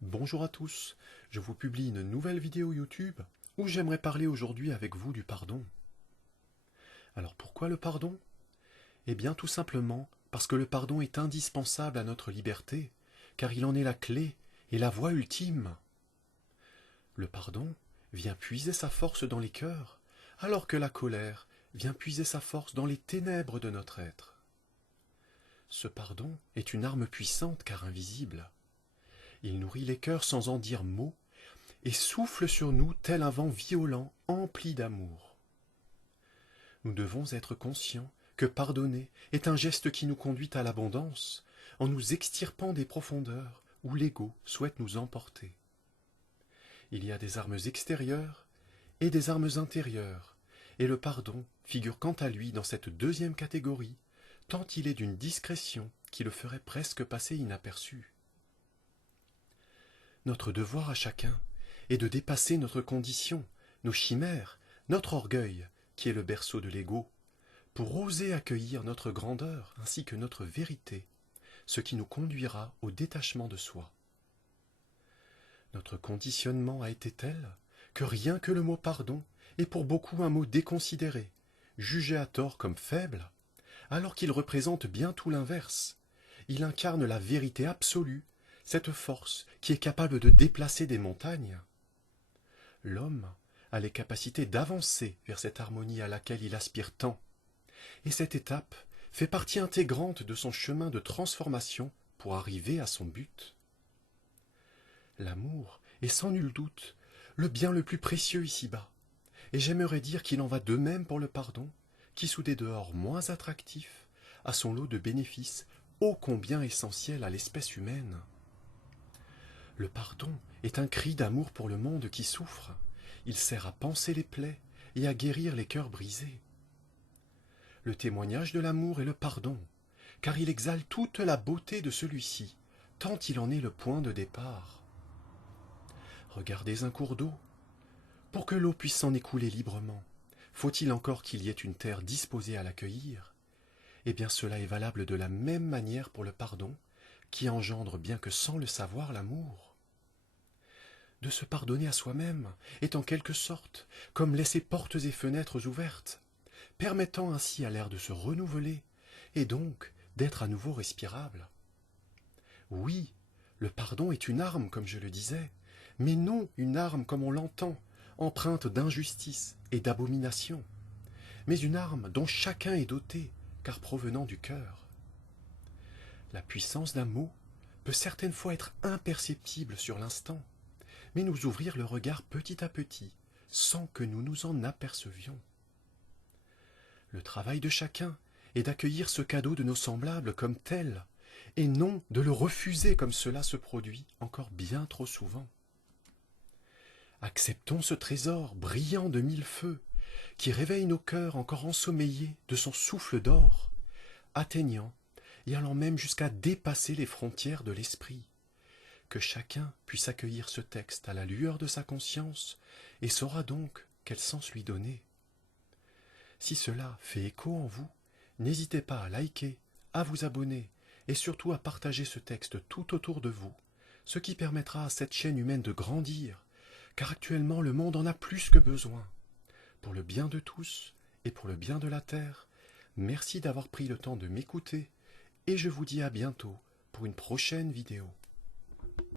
Bonjour à tous, je vous publie une nouvelle vidéo YouTube où j'aimerais parler aujourd'hui avec vous du pardon. Alors pourquoi le pardon? Eh bien tout simplement parce que le pardon est indispensable à notre liberté, car il en est la clé et la voie ultime. Le pardon vient puiser sa force dans les cœurs, alors que la colère vient puiser sa force dans les ténèbres de notre être. Ce pardon est une arme puissante car invisible. Il nourrit les cœurs sans en dire mot, et souffle sur nous tel un vent violent empli d'amour. Nous devons être conscients que pardonner est un geste qui nous conduit à l'abondance, en nous extirpant des profondeurs où l'ego souhaite nous emporter. Il y a des armes extérieures et des armes intérieures, et le pardon figure quant à lui dans cette deuxième catégorie, tant il est d'une discrétion qui le ferait presque passer inaperçu. Notre devoir à chacun est de dépasser notre condition, nos chimères, notre orgueil, qui est le berceau de l'ego, pour oser accueillir notre grandeur ainsi que notre vérité, ce qui nous conduira au détachement de soi. Notre conditionnement a été tel que rien que le mot pardon est pour beaucoup un mot déconsidéré, jugé à tort comme faible, alors qu'il représente bien tout l'inverse. Il incarne la vérité absolue, cette force qui est capable de déplacer des montagnes. L'homme a les capacités d'avancer vers cette harmonie à laquelle il aspire tant, et cette étape fait partie intégrante de son chemin de transformation pour arriver à son but. L'amour est sans nul doute le bien le plus précieux ici-bas, et j'aimerais dire qu'il en va de même pour le pardon, qui sous des dehors moins attractifs a son lot de bénéfices ô combien essentiels à l'espèce humaine. Le pardon est un cri d'amour pour le monde qui souffre. Il sert à panser les plaies et à guérir les cœurs brisés. Le témoignage de l'amour est le pardon, car il exhale toute la beauté de celui-ci, tant il en est le point de départ. Regardez un cours d'eau. Pour que l'eau puisse s'en écouler librement, faut-il encore qu'il y ait une terre disposée à l'accueillir? Eh bien cela est valable de la même manière pour le pardon, qui engendre bien que sans le savoir l'amour. De se pardonner à soi-même est en quelque sorte comme laisser portes et fenêtres ouvertes, permettant ainsi à l'air de se renouveler et donc d'être à nouveau respirable. Oui, le pardon est une arme, comme je le disais, mais non une arme comme on l'entend, empreinte d'injustice et d'abomination, mais une arme dont chacun est doté, car provenant du cœur. La puissance d'un mot peut certaines fois être imperceptible sur l'instant, mais nous ouvrir le regard petit à petit, sans que nous nous en apercevions. Le travail de chacun est d'accueillir ce cadeau de nos semblables comme tel, et non de le refuser comme cela se produit encore bien trop souvent. Acceptons ce trésor brillant de mille feux, qui réveille nos cœurs encore ensommeillés de son souffle d'or, atteignant et allant même jusqu'à dépasser les frontières de l'esprit. Que chacun puisse accueillir ce texte à la lueur de sa conscience et saura donc quel sens lui donner. Si cela fait écho en vous, n'hésitez pas à liker, à vous abonner et surtout à partager ce texte tout autour de vous, ce qui permettra à cette chaîne humaine de grandir, car actuellement le monde en a plus que besoin. Pour le bien de tous et pour le bien de la terre, merci d'avoir pris le temps de m'écouter et je vous dis à bientôt pour une prochaine vidéo.